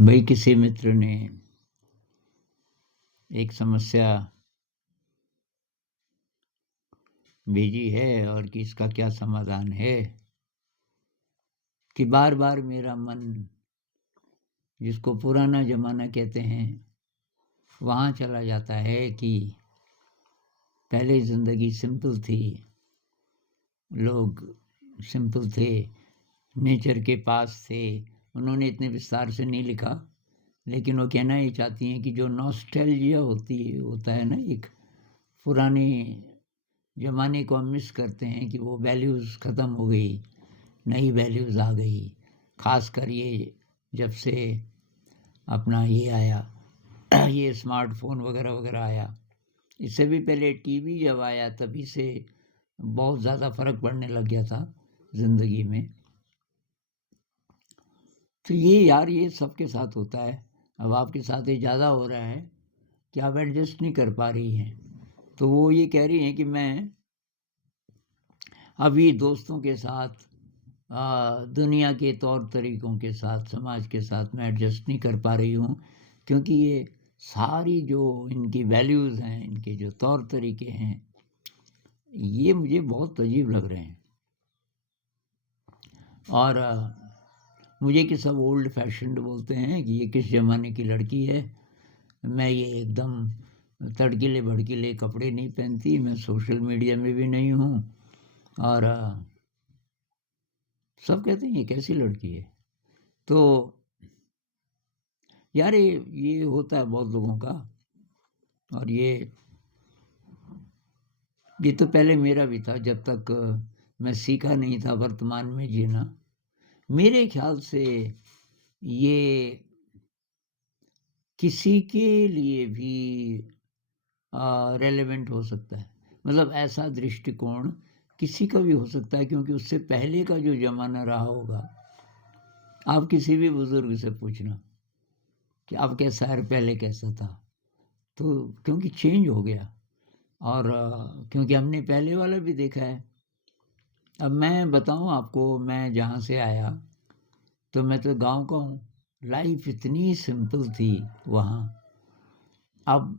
भाई किसी मित्र ने एक समस्या भेजी है और कि इसका क्या समाधान है कि बार बार मेरा मन जिसको पुराना ज़माना कहते हैं वहाँ चला जाता है कि पहले ज़िंदगी सिंपल थी, लोग सिंपल थे, नेचर के पास थे। उन्होंने इतने विस्तार से नहीं लिखा, लेकिन वो कहना ये चाहती हैं कि जो नॉस्टैल्जिया होता है ना, एक पुराने ज़माने को हम मिस करते हैं कि वो वैल्यूज़ ख़त्म हो गई, नई वैल्यूज़ आ गई। ख़ासकर ये जब से अपना ये आया ये स्मार्टफ़ोन वगैरह वगैरह आया। इससे भी पहले टीवी जब आया तभी से बहुत ज़्यादा फ़र्क पड़ने लग गया था ज़िंदगी में। तो ये सबके साथ होता है। अब आपके साथ ये ज़्यादा हो रहा है कि आप एडजस्ट नहीं कर पा रही हैं। तो वो ये कह रही हैं कि मैं अभी दोस्तों के साथ दुनिया के तौर तरीक़ों के साथ, समाज के साथ मैं एडजस्ट नहीं कर पा रही हूँ, क्योंकि ये सारी जो इनकी वैल्यूज़ हैं, इनके जो तौर तरीक़े हैं, ये मुझे बहुत अजीब लग रहे हैं। और मुझे कि सब ओल्ड फैशन्ड बोलते हैं कि ये किस ज़माने की लड़की है। मैं ये एकदम तड़कीले भड़कीले कपड़े नहीं पहनती, मैं सोशल मीडिया में भी नहीं हूँ। और सब कहते हैं ये कैसी लड़की है। तो यार ये होता है बहुत लोगों का। और ये तो पहले मेरा भी था, जब तक मैं सीखा नहीं था वर्तमान में जीना। मेरे ख्याल से ये किसी के लिए भी रेलेवेंट हो सकता है। मतलब ऐसा दृष्टिकोण किसी का भी हो सकता है, क्योंकि उससे पहले का जो ज़माना रहा होगा, आप किसी भी बुज़ुर्ग से पूछना कि अब कैसा है, पहले कैसा था। तो क्योंकि चेंज हो गया, और क्योंकि हमने पहले वाला भी देखा है। अब मैं बताऊँ आपको, मैं जहाँ से आया, तो मैं तो गाँव का हूँ। लाइफ इतनी सिंपल थी वहाँ। अब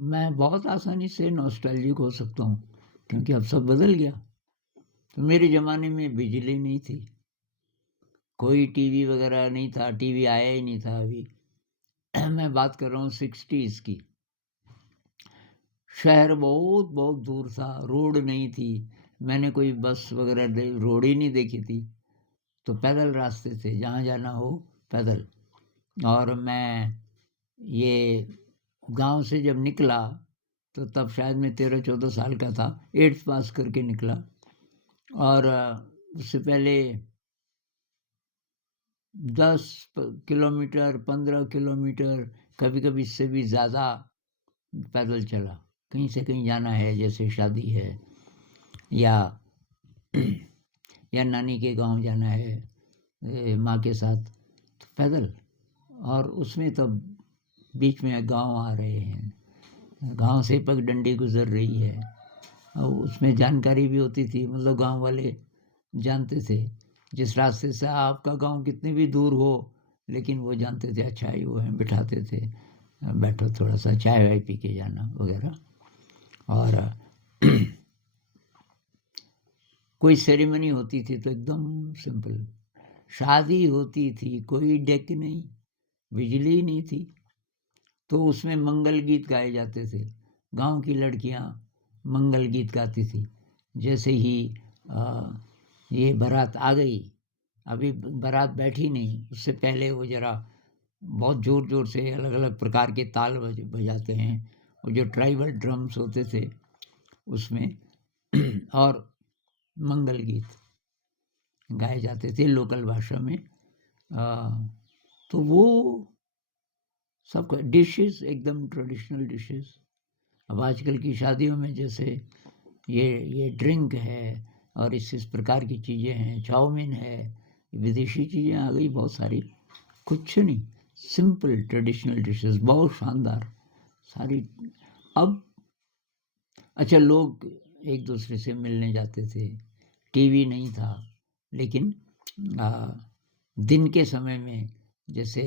मैं बहुत आसानी से नॉस्टैल्जिक हो सकता हूँ, क्योंकि अब सब बदल गया। तो मेरे ज़माने में बिजली नहीं थी, कोई टीवी वगैरह नहीं था, टीवी आया ही नहीं था अभी। मैं बात कर रहा हूँ 60s की। शहर बहुत बहुत दूर था, रोड नहीं थी, मैंने कोई बस वगैरह रोड ही नहीं देखी थी। तो पैदल रास्ते थे, जहाँ जाना हो पैदल। और मैं ये गांव से जब निकला, तो तब शायद मैं 13-14 साल का था, 8th पास करके निकला। और उससे पहले 10 किलोमीटर, 15 किलोमीटर, कभी-कभी इससे भी ज़्यादा पैदल चला। कहीं से कहीं जाना है, जैसे शादी है या या नानी के गांव जाना है माँ के साथ, तो पैदल। और उसमें तब बीच में गांव आ रहे हैं, गांव से पगडंडी गुजर रही है, और उसमें जानकारी भी होती थी। मतलब गांव वाले जानते थे, जिस रास्ते से आपका गांव कितने भी दूर हो, लेकिन वो जानते थे, अच्छा ही वो हैं, बिठाते थे, बैठो थोड़ा सा चाय वाय पी के जाना वगैरह। और कोई सेरेमनी होती थी तो एकदम सिंपल। शादी होती थी, कोई डेक नहीं, बिजली नहीं थी, तो उसमें मंगल गीत गाए जाते थे। गांव की लड़कियां मंगल गीत गाती थी। जैसे ही ये बारात आ गई, अभी बारात बैठी नहीं, उससे पहले वो ज़रा बहुत ज़ोर ज़ोर से अलग अलग प्रकार के ताल बजाते हैं, और जो ट्राइबल ड्रम्स होते थे उसमें और मंगल गीत गाए जाते थे लोकल भाषा में। तो वो सब डिशेस एकदम ट्रेडिशनल डिशेस। अब आजकल की शादियों में जैसे ये ड्रिंक है और इस प्रकार की चीज़ें हैं, चाउमीन है, विदेशी चीज़ें आ गई बहुत सारी। कुछ नहीं, सिंपल ट्रेडिशनल डिशेस, बहुत शानदार सारी। अब अच्छा, लोग एक दूसरे से मिलने जाते थे, टीवी नहीं था, लेकिन दिन के समय में जैसे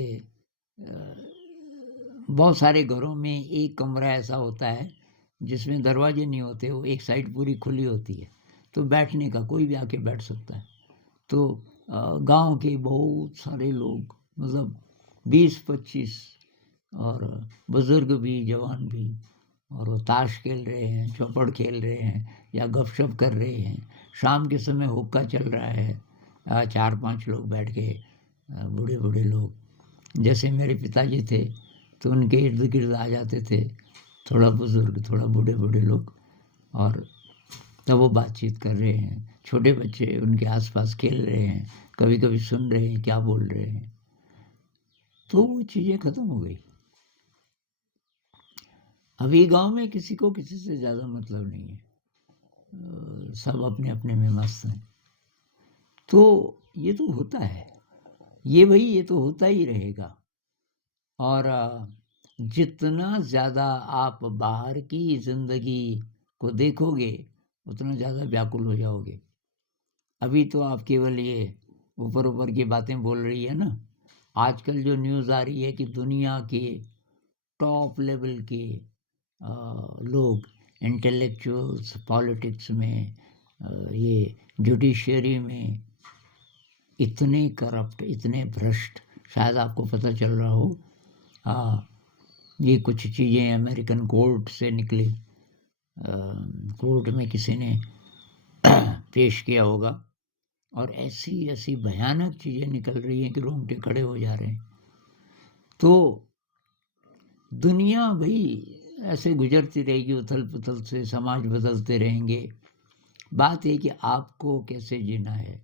बहुत सारे घरों में एक कमरा ऐसा होता है जिसमें दरवाजे नहीं होते, वो एक साइड पूरी खुली होती है, तो बैठने का कोई भी आके बैठ सकता है। तो गांव के बहुत सारे लोग, मतलब 20-25, और बुज़ुर्ग भी, जवान भी, और वो ताश खेल रहे हैं, चौपड़ खेल रहे हैं, या गपशप कर रहे हैं। शाम के समय हुक्का चल रहा है, 4-5 लोग बैठ के, बूढ़े बूढ़े लोग, जैसे मेरे पिताजी थे तो उनके इर्द गिर्द आ जाते थे थोड़ा बुज़ुर्ग, थोड़ा बूढ़े बूढ़े लोग, और तब वो बातचीत कर रहे हैं। छोटे बच्चे उनके आसपास खेल रहे हैं, कभी कभी सुन रहे हैं क्या बोल रहे हैं। तो वो चीज़ें ख़त्म हो गई। अभी गांव में किसी को किसी से ज़्यादा मतलब नहीं है, सब अपने अपने में मस्त हैं। तो ये तो होता है, ये तो होता ही रहेगा। और जितना ज़्यादा आप बाहर की ज़िंदगी को देखोगे, उतना ज़्यादा व्याकुल हो जाओगे। अभी तो आप केवल ये ऊपर ऊपर की बातें बोल रही है ना, आजकल जो न्यूज़ आ रही है कि दुनिया के टॉप लेवल के लोग, इंटेलेक्चुअल्स, पॉलिटिक्स में, ये जुडिशरी में, इतने करप्ट, इतने भ्रष्ट, शायद आपको पता चल रहा हो। ये कुछ चीज़ें अमेरिकन कोर्ट से निकली, कोर्ट में किसी ने पेश किया होगा, और ऐसी ऐसी भयानक चीज़ें निकल रही हैं कि रोंगटे खड़े हो जा रहे हैं। तो दुनिया भाई ऐसे गुजरती रहेगी उथल पुथल से, समाज बदलते रहेंगे। बात है कि आपको कैसे जीना है,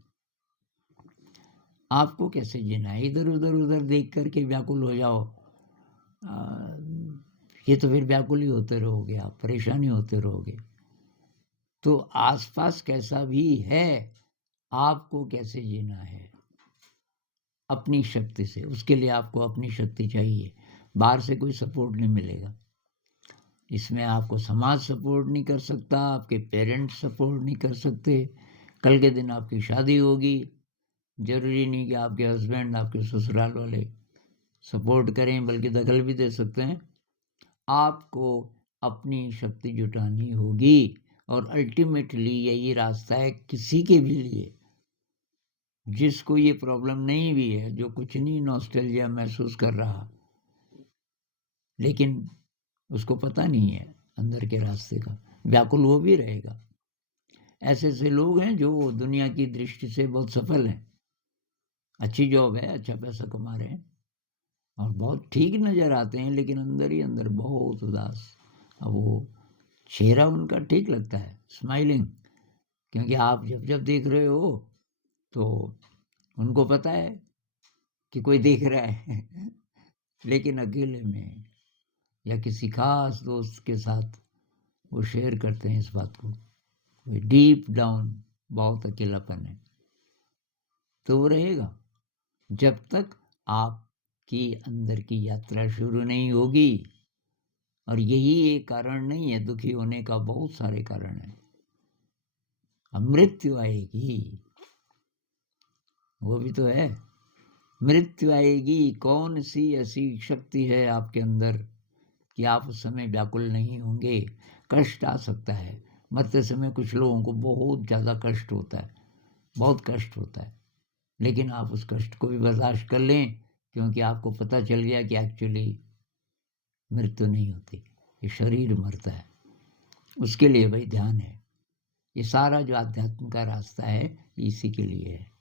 आपको कैसे जीना है। इधर उधर उधर देख करके व्याकुल हो जाओ, ये तो फिर व्याकुल ही होते रहोगे, आप परेशानी होते रहोगे। तो आसपास कैसा भी है, आपको कैसे जीना है अपनी शक्ति से, उसके लिए आपको अपनी शक्ति चाहिए। बाहर से कोई सपोर्ट नहीं मिलेगा। इसमें आपको समाज सपोर्ट नहीं कर सकता, आपके पेरेंट्स सपोर्ट नहीं कर सकते। कल के दिन आपकी शादी होगी, जरूरी नहीं कि आपके हस्बैंड, आपके ससुराल वाले सपोर्ट करें, बल्कि दखल भी दे सकते हैं। आपको अपनी शक्ति जुटानी होगी, और अल्टीमेटली यही रास्ता है किसी के भी लिए, जिसको ये प्रॉब्लम नहीं भी है, जो कुछ नहीं नॉस्टैल्जिया महसूस कर रहा, लेकिन उसको पता नहीं है अंदर के रास्ते का, व्याकुल वो भी रहेगा। ऐसे ऐसे लोग हैं जो दुनिया की दृष्टि से बहुत सफल हैं, अच्छी जॉब है, अच्छा पैसा कमा रहे हैं, और बहुत ठीक नज़र आते हैं, लेकिन अंदर ही अंदर बहुत उदास। अब वो चेहरा उनका ठीक लगता है, स्माइलिंग, क्योंकि आप जब जब देख रहे हो तो उनको पता है कि कोई देख रहा है लेकिन अकेले में या किसी खास दोस्त के साथ वो शेयर करते हैं इस बात को, डीप डाउन बहुत अकेलापन है। तो वो रहेगा जब तक आपकी अंदर की यात्रा शुरू नहीं होगी। और यही एक कारण नहीं है, दुखी होने का बहुत सारे कारण हैं। अब मृत्यु आएगी, वो भी तो है, मृत्यु आएगी। कौन सी ऐसी शक्ति है आपके अंदर कि आप उस समय व्याकुल नहीं होंगे। कष्ट आ सकता है, मरते समय कुछ लोगों को बहुत ज़्यादा कष्ट होता है, बहुत कष्ट होता है, लेकिन आप उस कष्ट को भी बर्दाश्त कर लें, क्योंकि आपको पता चल गया कि एक्चुअली मृत्यु नहीं होती, ये शरीर मरता है। उसके लिए भाई ध्यान है। ये सारा जो आध्यात्म का रास्ता है इसी के लिए है।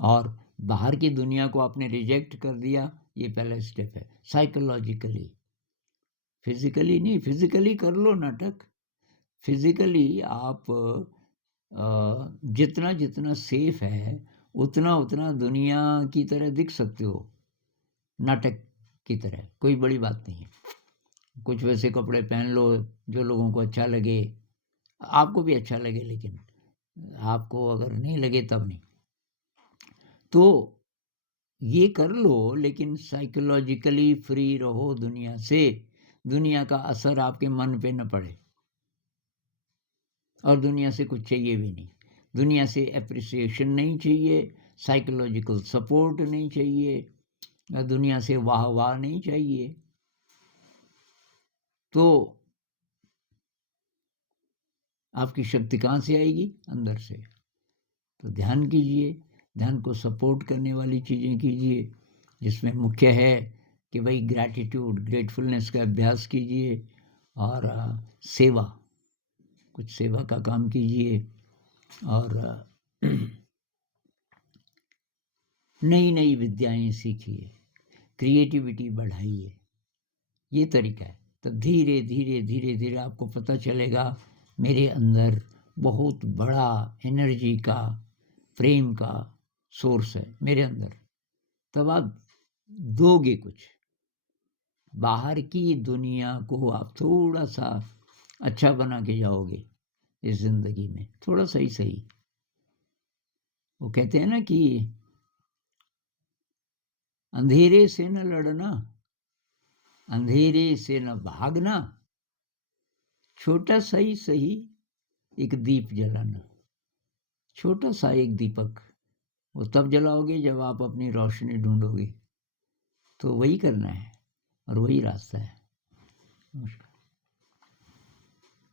और बाहर की दुनिया को आपने रिजेक्ट कर दिया, ये पहला स्टेप है। साइकोलॉजिकली, फिजिकली नहीं, फिजिकली कर लो नाटक। फिजिकली आप जितना जितना सेफ है उतना उतना दुनिया की तरह दिख सकते हो, नाटक की तरह, कोई बड़ी बात नहीं है। कुछ वैसे कपड़े पहन लो जो लोगों को अच्छा लगे, आपको भी अच्छा लगे, लेकिन आपको अगर नहीं लगे तब नहीं। तो ये कर लो, लेकिन साइकोलॉजिकली फ्री रहो दुनिया से, दुनिया का असर आपके मन पे न पड़े। और दुनिया से कुछ चाहिए भी नहीं, दुनिया से एप्रिसिएशन नहीं चाहिए, साइकोलॉजिकल सपोर्ट नहीं चाहिए, दुनिया से वाह वाह नहीं चाहिए। तो आपकी शक्ति कहाँ से आएगी? अंदर से। तो ध्यान कीजिए, ध्यान को सपोर्ट करने वाली चीज़ें कीजिए, जिसमें मुख्य है कि भाई ग्रैटिट्यूड, ग्रेटफुलनेस का अभ्यास कीजिए, और सेवा, कुछ सेवा का काम कीजिए, और नई नई विद्याएं सीखिए, क्रिएटिविटी बढ़ाइए। ये तरीका है। तब धीरे धीरे धीरे धीरे आपको पता चलेगा मेरे अंदर बहुत बड़ा एनर्जी का, प्रेम का सोर्स है मेरे अंदर। तब आप दोगे कुछ, बाहर की दुनिया को आप थोड़ा सा अच्छा बना के जाओगे इस जिंदगी में, थोड़ा सही सही। वो कहते हैं ना कि अंधेरे से न लड़ना, अंधेरे से न भागना, छोटा सा ही सही एक दीप जलाना। छोटा सा एक दीपक, वो तब जलाओगे जब आप अपनी रोशनी ढूंढोगे। तो वही करना है और वही रास्ता है। नमस्कार।